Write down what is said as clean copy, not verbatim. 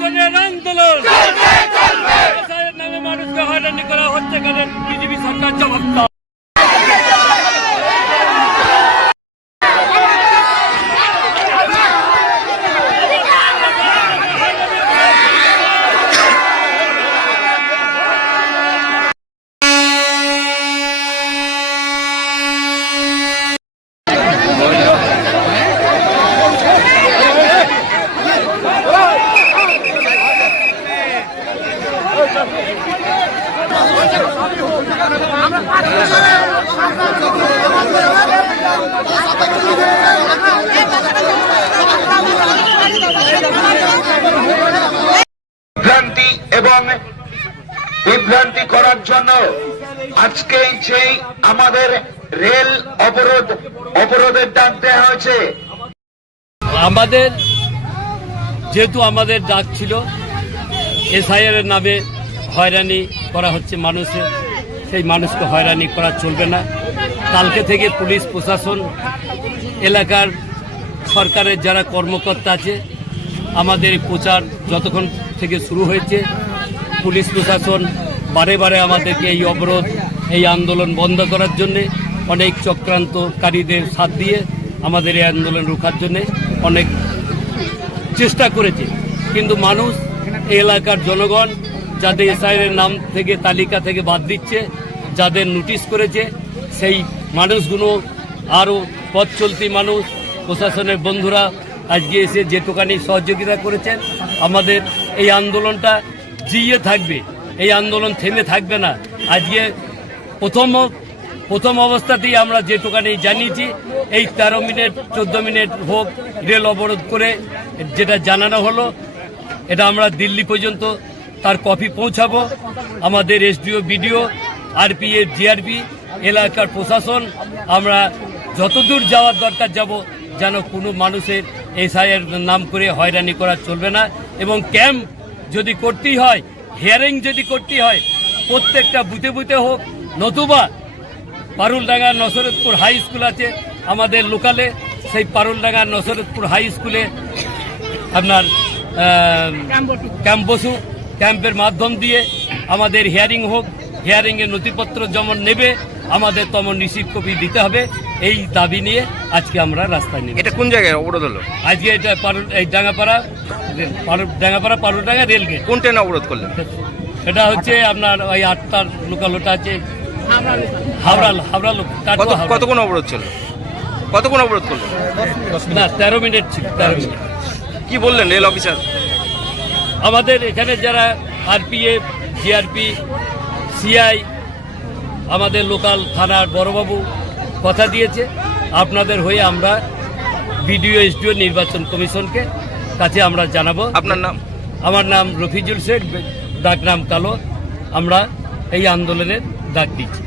বছরের আন্দোলন নামে মানুষকে হয়রানি করা হচ্ছে, কারণ বিজেপি সরকার জবাব দাও। বিভ্রান্তি এবং বিভ্রান্তি করার জন্য আজকে যে আমাদের রেল অবরোধের ডাক দেওয়া হয়েছে। আমাদের যেহেতু আমাদের ডাক ছিল, এসআইআর এর নামে হয়রানি করা হচ্ছে মানুষের, সেই মানুষকে হয়রানি করা চলবে না। কালকে থেকে পুলিশ প্রশাসন, এলাকার সরকারের যারা কর্মকর্তা আছে, আমাদের প্রচার যতক্ষণ থেকে শুরু হয়েছে, পুলিশ প্রশাসন বারে বারে আমাদেরকে এই অবরোধ, এই আন্দোলন বন্ধ করার জন্যে অনেক চক্রান্তকারীদের সাথ দিয়ে আমাদের এই আন্দোলন রোখার জন্যে অনেক চেষ্টা করেছে। কিন্তু মানুষ, এলাকার জনগণ যাদের এসআইআর নাম থেকে তালিকা থেকে বাদ দিচ্ছে, যাদের নোটিশ করেছে, সেই মানুষগুলো আরও পথ চলতি মানুষ, প্রশাসনের বন্ধুরা আজকে এসে যেটুকানি সহযোগিতা করেছেন, আমাদের এই আন্দোলনটা জিয়ে থাকবে, এই আন্দোলন থেমে থাকবে না। আজকে প্রথম অবস্থাতেই আমরা যেটুকানি জানিয়েছি, এই 13 মিনিট 14 মিনিট হোক রেল অবরোধ করে যেটা জানানো হলো, এটা আমরা দিল্লি পর্যন্ত তার কপি পৌঁছাবো। আমাদের এসডিও, বিডিও, আরপিএফ, জিআরপি, এলাকার প্রশাসন, আমরা যতদূর যাওয়ার দরকার যাব, যেন কোনো মানুষের এসআইআর নাম করে হয়রানি করা চলবে না। এবং ক্যাম্প যদি করতেই হয়, হিয়ারিং যদি করতেই হয়, প্রত্যেকটা বুথে বুথে হোক, নতুবা পারুলডাঙ্গা নসরতপুর হাই স্কুল আছে আমাদের লোকালে, সেই পারুলডাঙ্গা নসরতপুর হাই স্কুলে আপনার ক্যাম্প বসুক, ক্যাম্পের মাধ্যম দিয়ে আমাদের হিয়ারিং হোক, হিয়ারিংয়ের নথিপত্র যেমন নেবে, আমাদের তেমন রিসিভ কপি দিতে হবে। এই দাবি নিয়ে আজকে আমরা রাস্তায় নেই। এটা কোন জায়গায় অবরোধ হলো? আজকে এটা এই ডাঙ্গাপাড়া পারুলডাঙ্গা রেলগেট। কোন ট্রেনে অবরোধ করলেন? এটা হচ্ছে আপনার ওই 8টার লোকাল, ওটা আছে হাওড়া লোক। কতক্ষণ অবরোধ ছিল? কতক্ষণ অবরোধ করলেন? না, 13 মিনিট ছিল। 13 মিনিট। কি বললেন রেল অফিসার? আমাদের এখানে যারা আরপিএফ, জিআরপি, সিআই, আমাদের লোকাল থানার বড়বাবু কথা দিয়েছে, আপনাদের হয়ে আমরা বিডিও, এসডিও, নির্বাচন কমিশনকে কাছে আমরা জানাবো। আপনার নাম? আমার নাম রফিজুল শেখ, ডাক নাম কালো। আমরা এই আন্দোলনের ডাক দিচ্ছি।